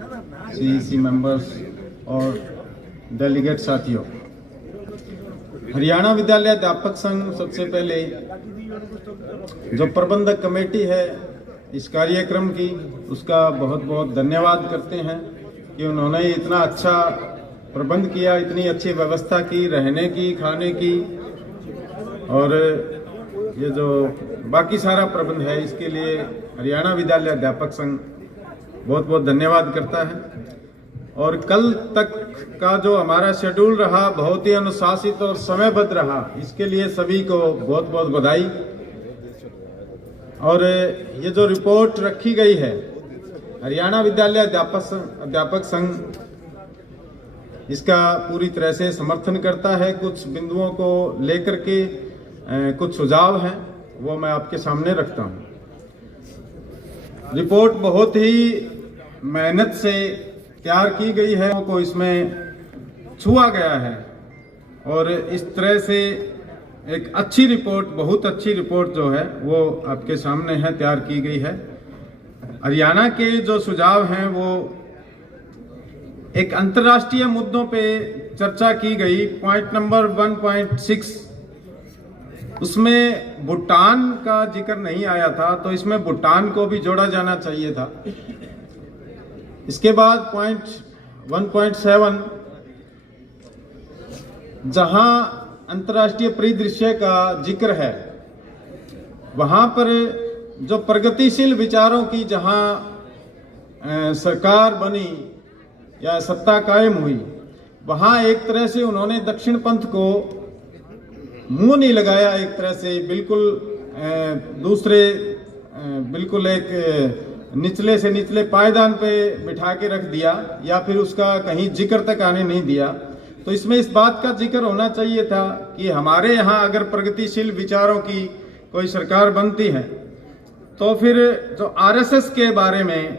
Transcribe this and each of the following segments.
CEC members और delegate साथियों, हरियाणा विद्यालय अध्यापक संघ सबसे पहले जो प्रबंधक कमेटी है इस कार्यक्रम की, उसका बहुत बहुत धन्यवाद करते हैं कि उन्होंने इतना अच्छा प्रबंध किया, इतनी अच्छी व्यवस्था की रहने की, खाने की, और ये जो बाकी सारा प्रबंध है इसके लिए हरियाणा विद्यालय अध्यापक संघ बहुत बहुत धन्यवाद करता है। और कल तक का जो हमारा शेड्यूल रहा बहुत ही अनुशासित और समयबद्ध रहा, इसके लिए सभी को बहुत बहुत बधाई। और ये जो रिपोर्ट रखी गई है, हरियाणा विद्यालय अध्यापक संघ इसका पूरी तरह से समर्थन करता है। कुछ बिंदुओं को लेकर के कुछ सुझाव हैं, वो मैं आपके सामने रखता हूं। रिपोर्ट बहुत ही मेहनत से तैयार की गई है, को इसमें छुआ गया है और इस तरह से एक अच्छी रिपोर्ट, बहुत अच्छी रिपोर्ट जो है वो आपके सामने है, तैयार की गई है। हरियाणा के जो सुझाव हैं वो एक अंतर्राष्ट्रीय मुद्दों पे चर्चा की गई। पॉइंट नंबर 1.6 उसमें भूटान का जिक्र नहीं आया था, तो इसमें भूटान को भी जोड़ा जाना चाहिए था। इसके बाद पॉइंट 1.7 जहां अंतर्राष्ट्रीय परिदृश्य का जिक्र है, वहां पर जो प्रगतिशील विचारों की जहां सरकार बनी या सत्ता कायम हुई, वहां एक तरह से उन्होंने दक्षिण पंथ को मुंह नहीं लगाया, एक तरह से बिल्कुल एक निचले से निचले पायदान पे बिठा के रख दिया या फिर उसका कहीं जिक्र तक आने नहीं दिया। तो इसमें इस बात का जिक्र होना चाहिए था कि हमारे यहाँ अगर प्रगतिशील विचारों की कोई सरकार बनती है तो फिर जो आरएसएस के बारे में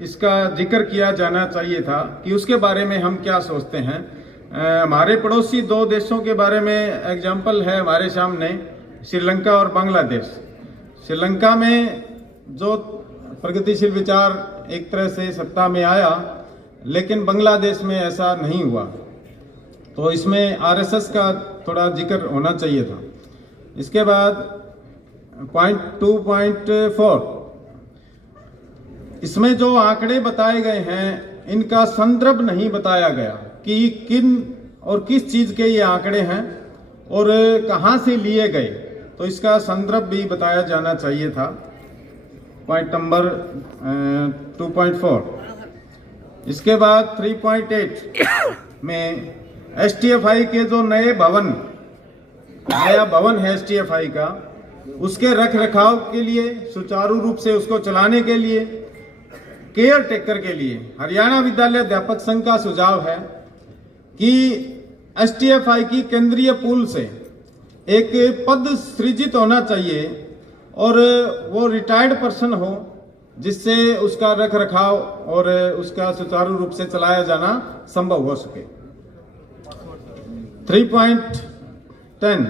इसका जिक्र किया जाना चाहिए था कि उसके बारे में हम क्या सोचते हैं। हमारे पड़ोसी दो देशों के बारे में एग्जाम्पल है हमारे सामने, श्रीलंका और बांग्लादेश। श्रीलंका में जो प्रगतिशील विचार एक तरह से सत्ता में आया, लेकिन बांग्लादेश में ऐसा नहीं हुआ, तो इसमें आरएसएस का थोड़ा जिक्र होना चाहिए था। इसके बाद पॉइंट 2.4 इसमें जो आंकड़े बताए गए हैं इनका संदर्भ नहीं बताया गया कि किन और किस चीज के ये आंकड़े हैं और कहां से लिए गए, तो इसका संदर्भ भी बताया जाना चाहिए था। Point number 2.4। इसके बाद 3.8 में एसटीएफआई के जो नया भवन है एसटीएफआई का, उसके रख रखाव के लिए, सुचारू रूप से उसको चलाने के लिए, केयर टेकर के लिए हरियाणा विद्यालय अध्यापक संघ का सुझाव है कि एसटीएफआई की केंद्रीय पूल से एक पद सृजित होना चाहिए और वो रिटायर्ड पर्सन हो, जिससे उसका रख रखाव और उसका सुचारू रूप से चलाया जाना संभव हो सके। 3.10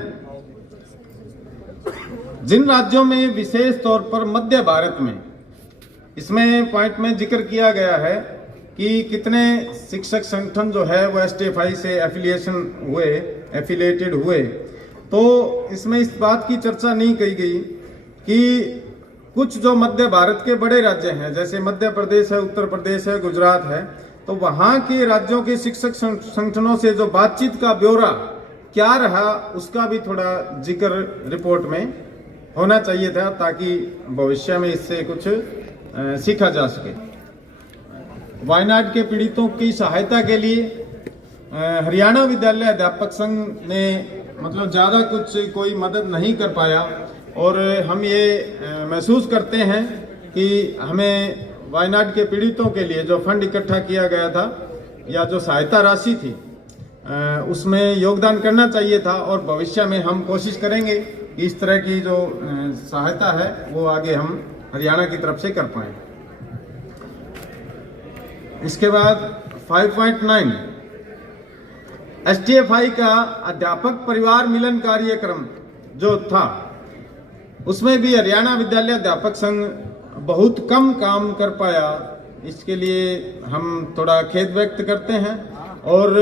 जिन राज्यों में विशेष तौर पर मध्य भारत में, इसमें पॉइंट में जिक्र किया गया है कि कितने शिक्षक संगठन जो है वो एसटीएफआई से एफिलिएटेड हुए, तो इसमें इस बात की चर्चा नहीं की गई कि कुछ जो मध्य भारत के बड़े राज्य हैं, जैसे मध्य प्रदेश है, उत्तर प्रदेश है, गुजरात है, तो वहां के राज्यों के शिक्षक संगठनों से जो बातचीत का ब्यौरा क्या रहा, उसका भी थोड़ा जिक्र रिपोर्ट में होना चाहिए था, ताकि भविष्य में इससे कुछ सीखा जा सके। वायनाड के पीड़ितों की सहायता के लिए हरियाणा विद्यालय अध्यापक संघ ने मतलब ज्यादा कुछ कोई मदद नहीं कर पाया, और हम ये महसूस करते हैं कि हमें वायनाड के पीड़ितों के लिए जो फंड इकट्ठा किया गया था या जो सहायता राशि थी उसमें योगदान करना चाहिए था, और भविष्य में हम कोशिश करेंगे कि इस तरह की जो सहायता है वो आगे हम हरियाणा की तरफ से कर पाएं। इसके बाद 5.9 एसटीएफआई का अध्यापक परिवार मिलन कार्यक्रम जो था, उसमें भी हरियाणा विद्यालय अध्यापक संघ बहुत कम काम कर पाया इसके लिए हम थोड़ा खेद व्यक्त करते हैं और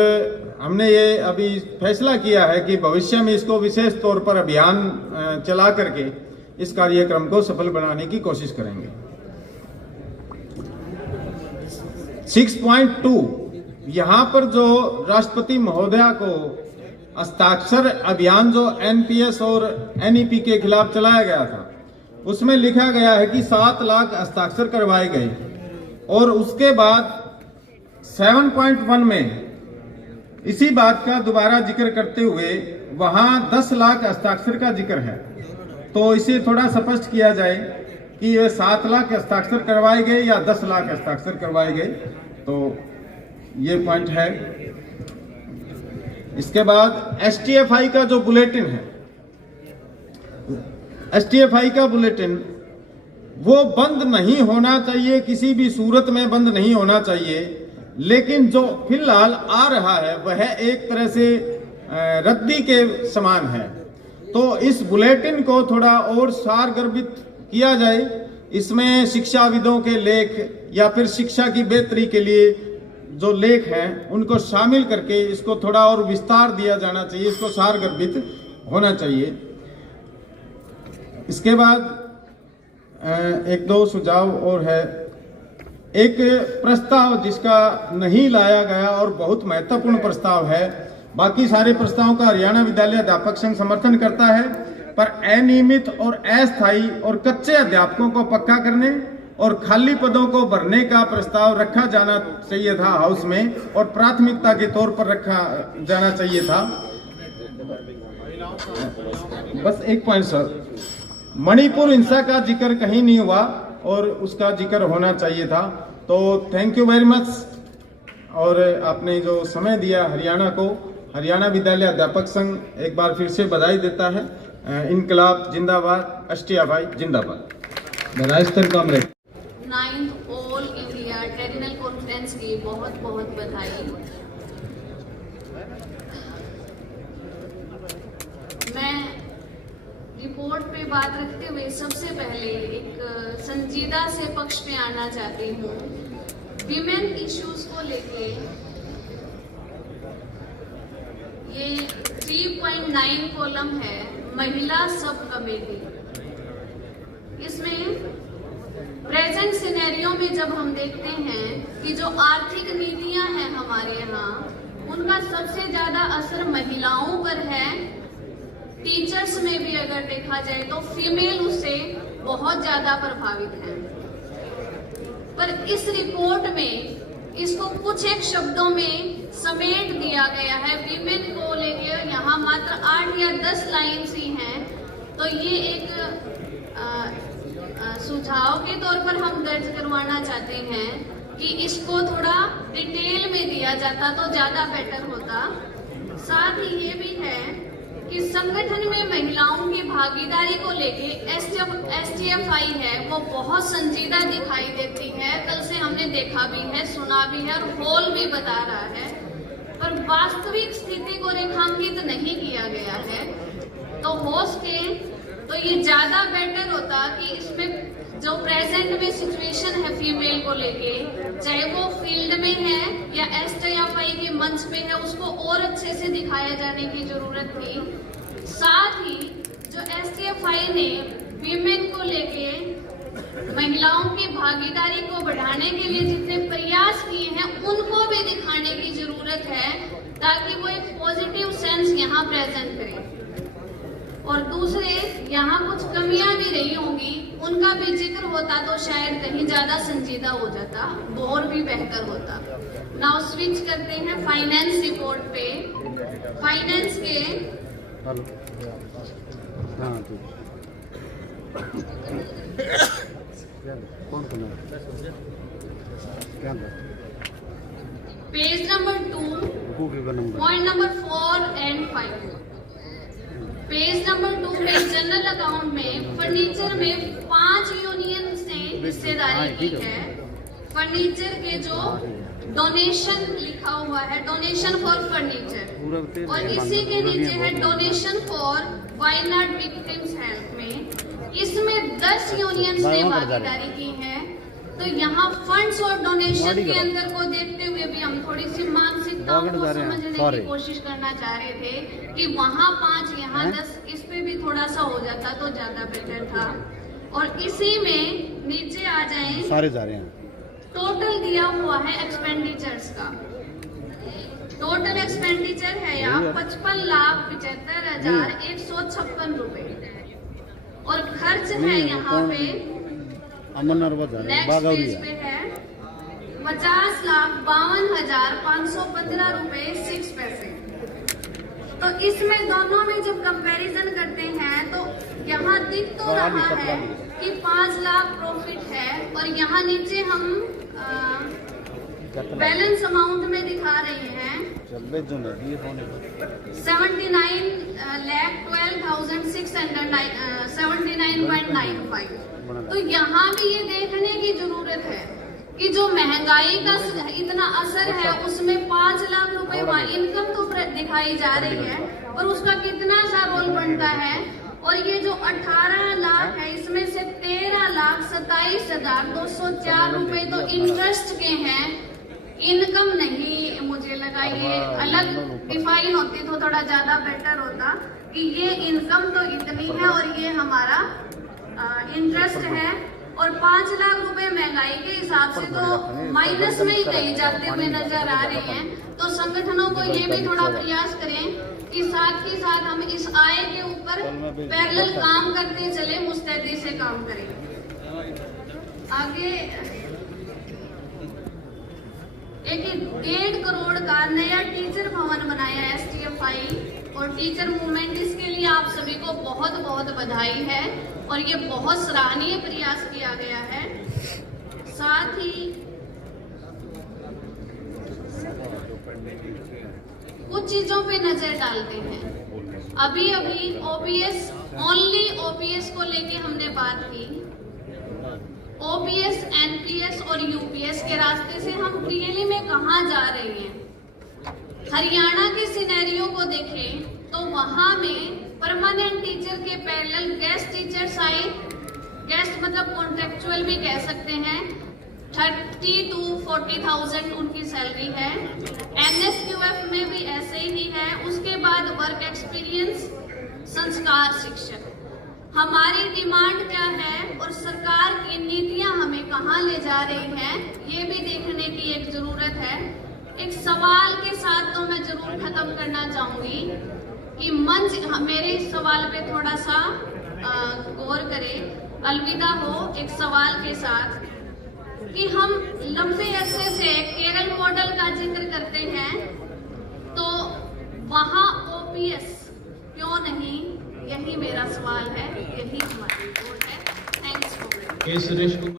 हमने ये अभी फैसला किया है कि भविष्य में इसको विशेष तौर पर अभियान चला करके इस कार्यक्रम को सफल बनाने की कोशिश करेंगे। 6.2 यहाँ पर जो राष्ट्रपति महोदया को हस्ताक्षर अभियान जो एनपीएस और एनईपी के खिलाफ चलाया गया था, उसमें लिखा गया है कि 7 लाख हस्ताक्षर करवाए गए और उसके बाद 7.1 में इसी बात का दोबारा जिक्र करते हुए वहां 10 लाख हस्ताक्षर का जिक्र है। तो इसे थोड़ा स्पष्ट किया जाए कि ये 7 लाख हस्ताक्षर करवाए गए या 10 लाख हस्ताक्षर करवाए गए, तो ये पॉइंट है। इसके बाद एसटीएफआई का जो बुलेटिन है, एसटीएफआई का बुलेटिन वो बंद नहीं होना चाहिए, किसी भी सूरत में बंद नहीं होना चाहिए, लेकिन जो फिलहाल आ रहा है वह एक तरह से रद्दी के समान है। तो इस बुलेटिन को थोड़ा और सारगर्भित किया जाए, इसमें शिक्षाविदों के लेख या फिर शिक्षा की बेहतरी के लिए जो लेख हैं उनको शामिल करके इसको थोड़ा और विस्तार दिया जाना चाहिए, इसको सारगर्भित होना चाहिए। इसके बाद एक दो सुझाव और है। एक प्रस्ताव जिसका नहीं लाया गया और बहुत महत्वपूर्ण प्रस्ताव है, बाकी सारे प्रस्तावों का हरियाणा विद्यालय अध्यापक संघ समर्थन करता है, पर अनियमित और अस्थायी और कच्चे अध्यापकों को पक्का करने और खाली पदों को भरने का प्रस्ताव रखा जाना चाहिए था हाउस में, और प्राथमिकता के तौर पर रखा जाना चाहिए था। बस एक पॉइंट सर, मणिपुर हिंसा का जिक्र कहीं नहीं हुआ और उसका जिक्र होना चाहिए था। तो थैंक यू वेरी मच, और आपने जो समय दिया हरियाणा को, हरियाणा विद्यालय अध्यापक संघ एक बार फिर से बधाई देता है। इनकलाब जिंदाबाद, एसटीएफआई जिंदाबाद। Rajasthan Congress 9th all India triennial conference की बहुत बहुत बधाई। मैं रिपोर्ट पे बात रखते हुए सबसे पहले एक संजीदा से पक्ष पे आना चाहती हूँ। विमेन इश्यूज को लेके ये 3.9 कॉलम है, महिला सब कमेटी। इसमें प्रेजेंट सिनेरियो में जब हम देखते हैं कि जो आर्थिक नीतियां हैं हमारे यहाँ, उनका सबसे ज्यादा असर महिलाओं पर है। टीचर्स में भी अगर देखा जाए तो फीमेल उससे बहुत ज्यादा प्रभावित है। पर इस रिपोर्ट में इसको कुछ एक शब्दों में समेट दिया गया है। विमेन को लेकर यहाँ मात्र 8 या 10 लाइन्स ही हैं। तो ये एक सुझाव के तौर पर हम दर्ज करवाना चाहते हैं कि इसको थोड़ा डिटेल में दिया जाता तो ज्यादा बेटर होता। साथ ही ये भी है कि संगठन में महिलाओं की भागीदारी को लेके एसटीएफआई है वो बहुत संजीदा दिखाई देती है। कल से हमने देखा भी है, सुना भी है और हॉल भी बता रहा है, पर वास्तविक स्थिति को रेखांकित नहीं किया गया है। तो हो सके तो ये ज्यादा बेटर होता कि इसमें जो प्रेजेंट में सिचुएशन है फीमेल को लेके, चाहे वो फील्ड में है या एसटीएफआई के मंच पे है, उसको और अच्छे से दिखाया जाने की जरूरत थी। साथ ही जो एसटीएफआई ने विमेन को लेके महिलाओं की भागीदारी को बढ़ाने के लिए जितने प्रयास किए हैं उनको भी दिखाने की जरूरत है, ताकि वो एक पॉजिटिव सेंस यहाँ प्रेजेंट करें। और दूसरे यहाँ कुछ कमियां भी रही होंगी, उनका भी जिक्र होता तो शायद कहीं ज्यादा संजीदा हो जाता, वो और भी बेहतर होता। नाउ स्विच करते हैं फाइनेंस रिपोर्ट पे। फाइनेंस के page number 2, point number 4 and 5। Page number 2 में जनरल अकाउंट में फर्नीचर में 5 यूनियन से हिस्सेदारी की है। फर्नीचर के जो डोनेशन लिखा हुआ है, डोनेशन फॉर फर्नीचर, और इसी के नीचे है donation for Wayanad victims help में। इसमें 10 यूनियंस ने भागीदारी की है। तो यहाँ फंड्स और डोनेशन के अंदर को देखते हुए भी हम थोड़ी सी मानसिकताओं को समझने की कोशिश करना चाह रहे थे कि वहाँ 5 यहाँ 10 इस पे भी थोड़ा सा हो जाता तो ज्यादा बेटर था। और इसी में नीचे आ जाएं, सारे जा रहे हैं। टोटल दिया हुआ है एक्सपेंडिचर्स का। टोटल एक्सपेंडिचर है यहाँ 55,75,156 रुपए और खर्च है यहाँ पे नेक्स्ट पेज पे है 50,52,515 रुपए 6 पैसे। तो इसमें दोनों में जब कंपैरिजन करते हैं तो यहाँ दिख तो रहा है कि 5 लाख प्रॉफिट है और यहाँ नीचे हम बैलेंस अमाउंट में दिखा रहे हैं 79,12,679.95। तो यहाँ भी ये देखने की जरूरत है कि जो महंगाई का इतना असर है उसमें 5 लाख रुपए इनकम तो दिखाई जा रही है और उसका कितना सा रोल बनता है। और ये जो 18 लाख है इसमें से 13,27,204 रुपए तो इंटरेस्ट के हैं, इनकम नहीं। मुझे लगा ये अलग डिफाइन होती तो थोड़ा ज्यादा बेटर होता कि ये इनकम तो इतनी है और ये हमारा इंटरेस्ट है। और 5 लाख रुपए महंगाई के हिसाब से तो माइनस में ही कहीं जाते हुए नजर आ रहे हैं। तो संगठनों को ये भी थोड़ा प्रयास करें कि साथ ही साथ हम इस आय के ऊपर पैरेलल काम करते चले, मुस्तैदी से काम करें। आगे एक 1.5 करोड़ का नया टीचर भवन बनाया है STFI और टीचर मूवमेंट, इसके लिए आप सभी को बहुत बहुत बधाई है और ये बहुत सराहनीय प्रयास किया गया है। साथ ही कुछ चीजों पे नजर डालते हैं। अभी OPS ओनली OPS को लेके हमने बात की। OPS, NPS और UPS के रास्ते से हम रियली में कहाँ जा रहे हैं। हरियाणा के सिनेरियो को देखें तो वहां में परमानेंट टीचर के पैरेलल गेस्ट टीचर्स आए। गेस्ट मतलब कॉन्ट्रेक्चुअल भी कह सकते हैं। 30 to 40,000 उनकी सैलरी है। NSQF में भी ऐसे ही है। उसके बाद वर्क एक्सपीरियंस, संस्कार शिक्षक। हमारी डिमांड क्या है और सरकार की नीतियां हमें कहां ले जा रही हैं, ये भी देखने की एक जरूरत है। एक सवाल के साथ तो मैं जरूर खत्म करना चाहूंगी कि मंच मेरे इस सवाल पे थोड़ा सा गौर करे, अलविदा हो एक सवाल के साथ कि हम लंबे अरसे से केरल मॉडल का जिक्र करते हैं तो वहां OPS क्यों नहीं, यही मेरा सवाल है, यही हमारी रिपोर्ट है। Thanks for